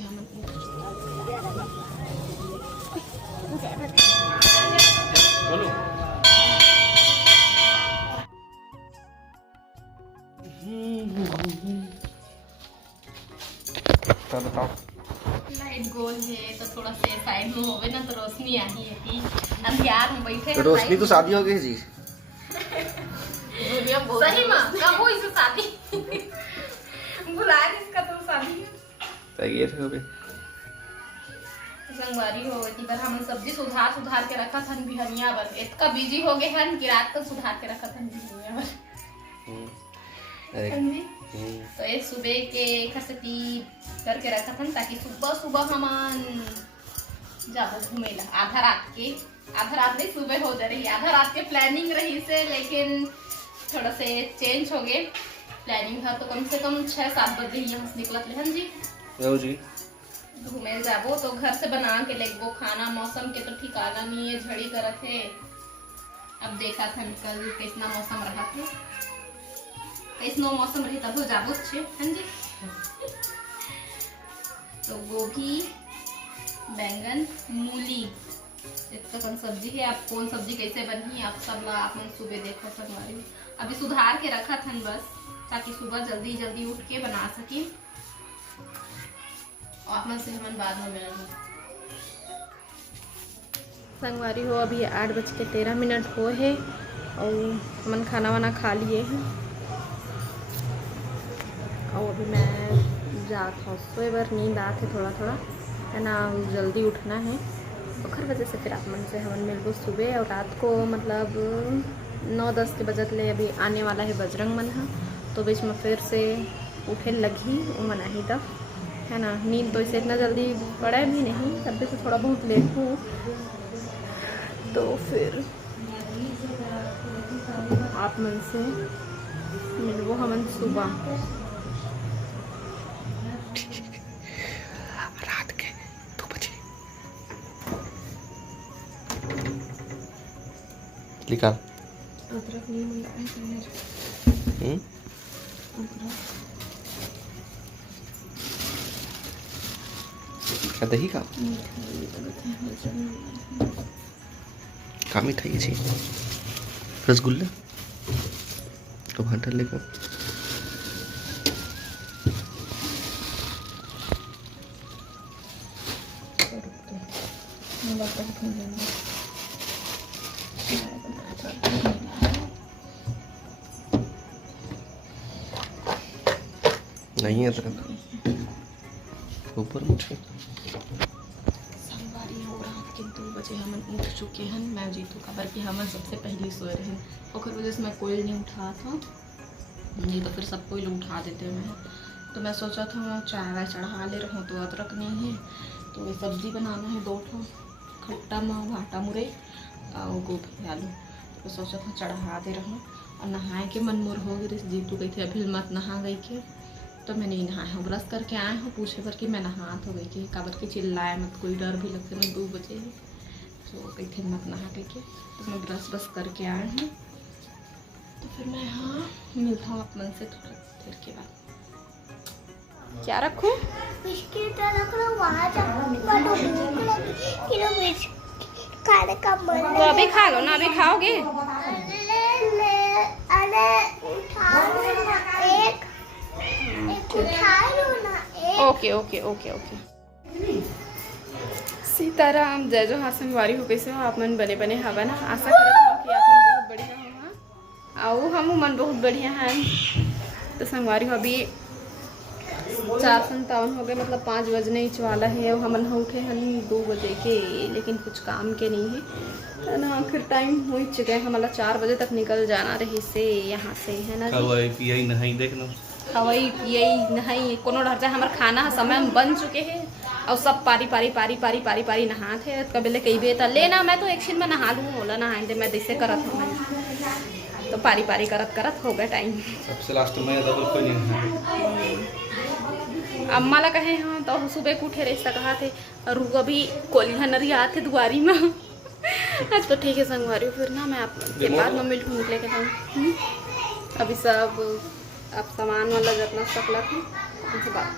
बजे हम बोलो। बताओ। लाइट गोल है तो थोड़ा से साइड में होवे ना तो रोशनी आ ही है। अंधियार में बैठे तो रोशनी तो शादी हो गई जी। सही में कब हुई से शादी? बुला इसका तो शादी सही है हो गई। संगवारी हो गई पर हम सब्जी सुधार के रखा था बिहनिया बर इतना बिजी हो गए हन कि रात तक सुधार के रखा था बिहनिया बर। तो एक सुबह के खसती करके रखा था ताकि सुबह हम जाबो घूमेला। आधा रात नहीं सुबह हो जा रही, आधा रात के प्लानिंग रही से, लेकिन थोड़ा से चेंज हो गए प्लानिंग था। तो कम से कम 6-7 बजे यहाँ से निकलत हन जी घूमे जाबो। तो घर से बना के लेगो खाना। मौसम के तो ठिकाना नहीं है, झड़ी करत है। अब देखा था कल कैसना मौसम रहा था, कैसनो मौसम रही तब हो जाबो छे हन जी। तो गोभी, बैंगन, मूली इतना कौन सब्जी है। आप कौन सब्जी कैसे बनी आप सब ला आप मन सुबह देखो संगवारी। अभी सुधार के रखा था बस ताकि सुबह जल्दी उठ के बना सके। और अपना से हम बाद में मिलेंगे संगवारी हो। अभी 8:13 हो है और हमन खाना वाना खा लिए हैं। और अभी मैं जात हूँ सोए बर, नींद आते थोड़ा है ना, जल्दी उठना है। ओखर वजह से फिर आप मन से हमन मिलबो सुबह। और रात को मतलब 9-10 के बजट ले अभी आने वाला है बजरंग मन है। तो बीच में फिर से उठे लगी वो मना ही तब है ना। नींद तो इसे इतना जल्दी पड़ा भी नहीं, तब भी तो थोड़ा बहुत लेट हूँ। तो फिर आप मन से मिलबो हमन सुबह रात के 2 बजे। निकाल। अदरक नहीं मंगाए क्या दही का मिठाई है रसगुल्ला तो भंटर लेकर नहीं है ऊपर मुझे संगवारी हो। रात के 2 बजे हम उठ चुके हैं। मैं जीतू खबर कि हम सबसे पहले सोए रहे और वजह से मैं कोई नहीं उठा था, नहीं तो फिर सब कोई उठा देते हैं। तो मैं सोचा था चाय वाय चढ़ा ले रहूँ। तो अदरक नहीं है तो ये सब्ज़ी बनाना है 2 ठो, खट्टा भाटा मुरई और गोभी आलू। तो सोचा था चढ़ा दे रहूँ। और नहाए के मन मोर हो गई। जीतू गई थी अभी मत नहा गई के, तो मैं नहीं नहाया हूँ। ब्रश करके आए हूँ पूछे पर कि मैं नहा तो गई थी। काबर के चिल्लाए मत, कोई डर भी लगते मैं 2 बजे है तो गई थे मत नहा के। तो मैं ब्रश करके आए हूँ। तो फिर मैं यहाँ मिलता हूँ आप मन से थोड़ा देर के बाद। क्या रखूँ? बिस्किट रख लो वहाँ खाने का मन तो अभी खा लो ना, अभी खाओगे? अरे उठा एक उठा लो ना एक। ओके। सीताराम जय जो हाँ संगवारी हो कैसे हो आप मन बने हवा ना। आशा करता हूँ कि आप मन बहुत बढ़िया हो। हाँ आओ हम मन बहुत बढ़िया हैं। तो संगवारी हो अभी 4:57 हो गए, मतलब 5 बजने ही वाला है। और हमन उठे हैं 2 बजे के, लेकिन कुछ काम के नहीं है ना। आखिर टाइम हो ही चुका है, हमारा 4 बजे तक निकल जाना रही से यहाँ से है ना। खवाई पियाई नहाई देखना खवाई पियाई नहाई कोनो डर जाए। हमारा खाना समय में बन चुके हैं और सब पारी नहा थे। कभी ले कही बेता लेना मैं तो एक छिन में नहा लूँ बोला नहा दे मैं जैसे करत हूँ मैं। तो पारी करत हो गया टाइम। सबसे लास्ट में कोई नहीं। अम्मा ला कहे हाँ तो सुबह को उठे रही कहा थे और अभी कोलिया नरी आते दुआरी में। आज तो ठीक है संगवारी फिर ना मैं आपके बाद में मिलूँ निकले के टाइम। अभी सब आप सामान वाला जितना सकला था उनसे बात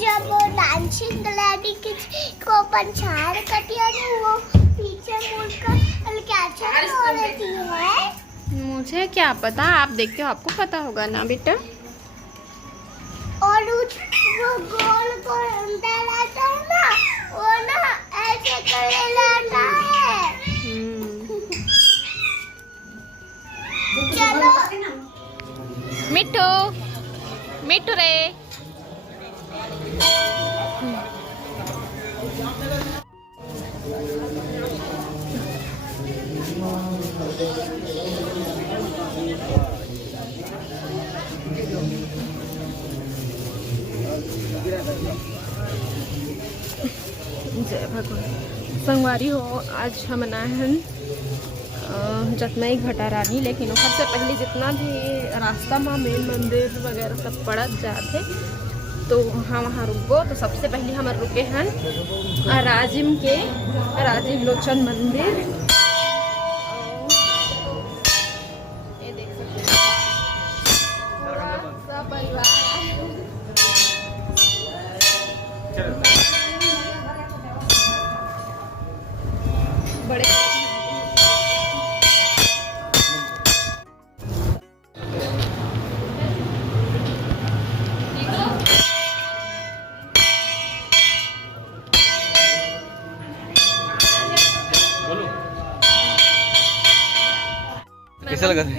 जब वो डांसिंग लेडी को पंचार कटिया ने वो पीछे मुड़कर कैसे हो रही है। मुझे क्या पता, आप देखते हो आपको पता होगा ना बेटा। और वो गोल गोल अंदर आता है ना, वो ना ऐसे कर लाता है। चलो मिट्टू मिट्टू रे। जय भगवान। संगवारी हो, आज हम आए हैं जतमई घटा रानी, लेकिन सबसे पहले जितना भी रास्ता में मेन मंदिर वगैरह सब पड़त जाते तो वहाँ रुको। तो सबसे पहले हम रुके हैं राजिम लोचन मंदिर। ये देख सकते हैं पूरा सब परिवार बड़े कैसा लगा था?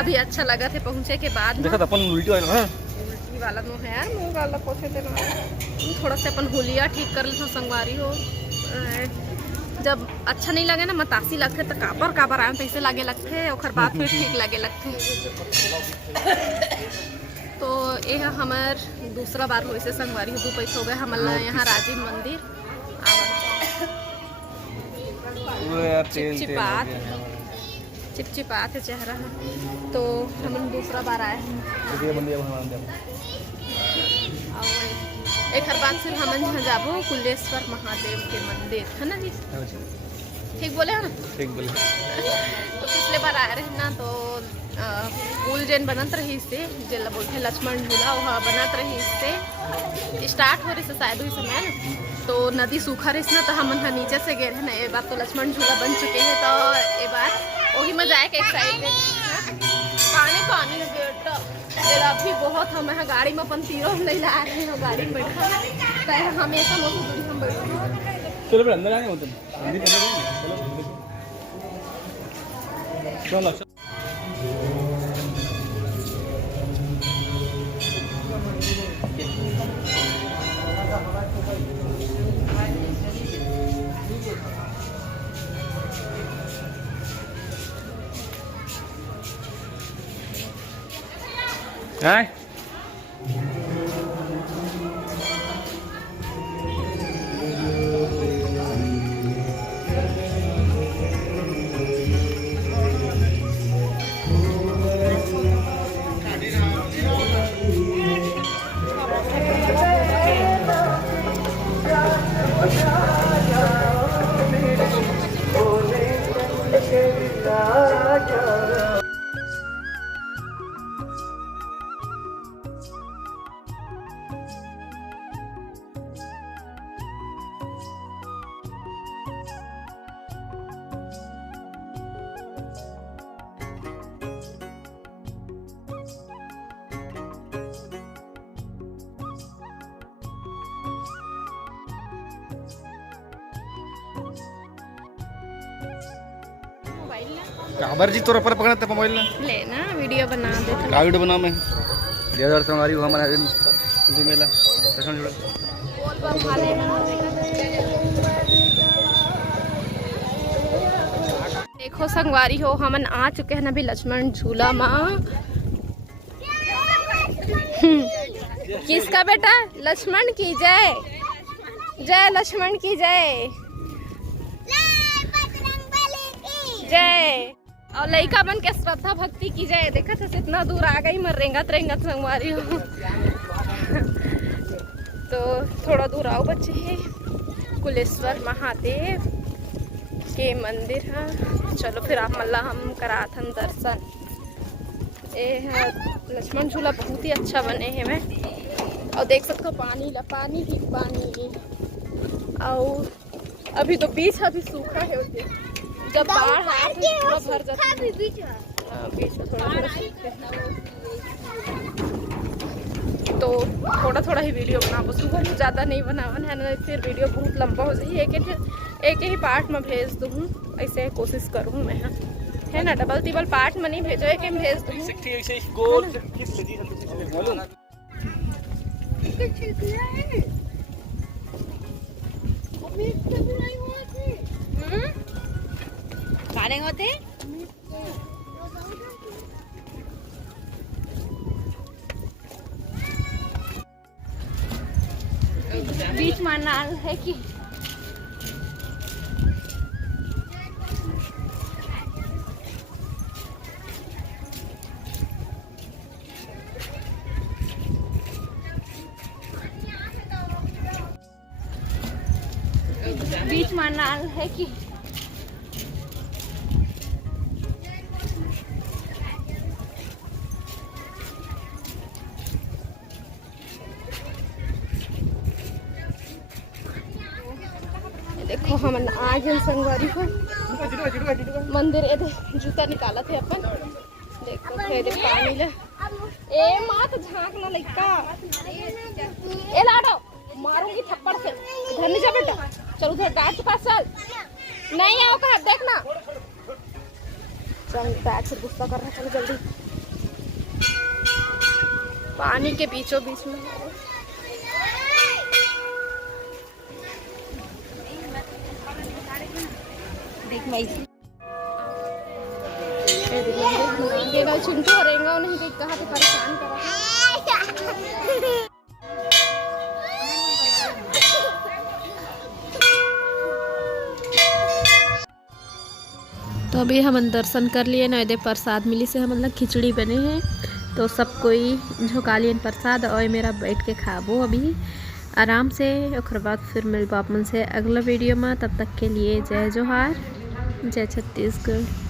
अभी अच्छा लगा थे पहुँचे के बाद। देखा था अपन उल्टी वाला ना, उल्टी वाला नो है यार, मुँह वाला पोछे थे ना। थोड़ा सा अपन हुलिया ठीक कर लेते संगवारी हो। जब अच्छा नहीं लगे ना, मतासी लगते तो काबर आए पैसे लागे लगते और बाद फिर ठीक लगे लगते। तो ये हमार दूसरा बार हो इसे संगवारी हो। 2 पैसे हो गए हमारा यहाँ राजीव मंदिर। चिपचिपात है चेहरा है। तो हम दूसरा बार आए हैं और एक हर बात सिर्फ हम यहाँ जाबो कुलेश्वर महादेव के मंदिर है ना जी। ठीक बोले है ना? ठीक बोले। तो पिछले बार आए रहे ना, तो पुल जैन बनत रही से जेला बोलते लक्ष्मण झूला, वहाँ बनत रही से स्टार्ट हो रही से शायद हुई समय ना। तो नदी सूखा रही ना, तो हम नीचे से गए हैं ना। ये बार तो लक्ष्मण झूला बन चुके हैं, तो ये बार वही में जाए एक साइड पानी बेटा। अभी बहुत हम यहाँ गाड़ी में अपन तीरों नहीं ला रहे हैं, गाड़ी में बैठा हमेशा हम बैठे। चलो फिर अंदर आएंगे चलो। Hai. काबर जी तोरा पर पकड़ा था मोबाइल ना लेना वीडियो बना दे। का वीडियो बना मैं 2000 संगारी हो हमारा दिन जो मेला स्टेशन जुड़ा देखो संगवारी हो, हमन आ चुके हैं अभी लक्ष्मण झूला माँ। किसका बेटा? लक्ष्मण की जय, जय लक्ष्मण की जय, जय। और लड़का बन के श्रद्धा भक्ति की जय। देखा था इतना दूर आ गई, मैं रेंगत संगवारी हूँ। तो थोड़ा दूर आओ बच्चे है, कुलेश्वर महादेव के मंदिर है। चलो फिर आप मल्ला हम कराथन दर्शन। ये लक्ष्मण झूला बहुत ही अच्छा बने हैं मैं। और देख सकते हो पानी ला पानी ही पानी। और अभी तो बीच अभी सूखा है उसे, जब बाढ़ आए तो पूरा भर जाता है। बीच में थोड़ा थोड़ा सूखते हैं तो थोड़ा थोड़ा ही वीडियो बनाबो, सुबह में ज़्यादा नहीं बनावन है ना, फिर वीडियो बहुत लंबा हो जाए। एक ही पार्ट में भेज दूँ, ऐसे कोशिश करूँ मैं, है ना। डबल टिबल पार्ट में नहीं भेजो, एक ही में भेज दूँ। बीच में नाल है कि बीच में नाल है कि देखो हम आज संगवारी को मंदिर जूता निकाला थे अपन। देखो देख पानी ले ए मात झांक ना लइका ए लाडो मारूंगी थप्पड़ से। इधर नहीं जा बेटा, चल उधर डैड के पास चल। नहीं आओ कहा देखना, चल डैड से गुस्सा कर रहा। चलो जल्दी, पानी के बीचों बीच में देख मैं चिंटू हरेगा नहीं देख कहाँ पे परेशान कर रहा है। तो अभी हम दर्शन कर लिए ना, इधर प्रसाद मिली से हम मतलब खिचड़ी बने हैं तो सब कोई झोंका लिए प्रसाद। और मेरा बैठ के खाबो अभी आराम से। और बाद फिर मिल पापन से अगला वीडियो में, तब तक के लिए जय जोहार, जय छत्तीसगढ़।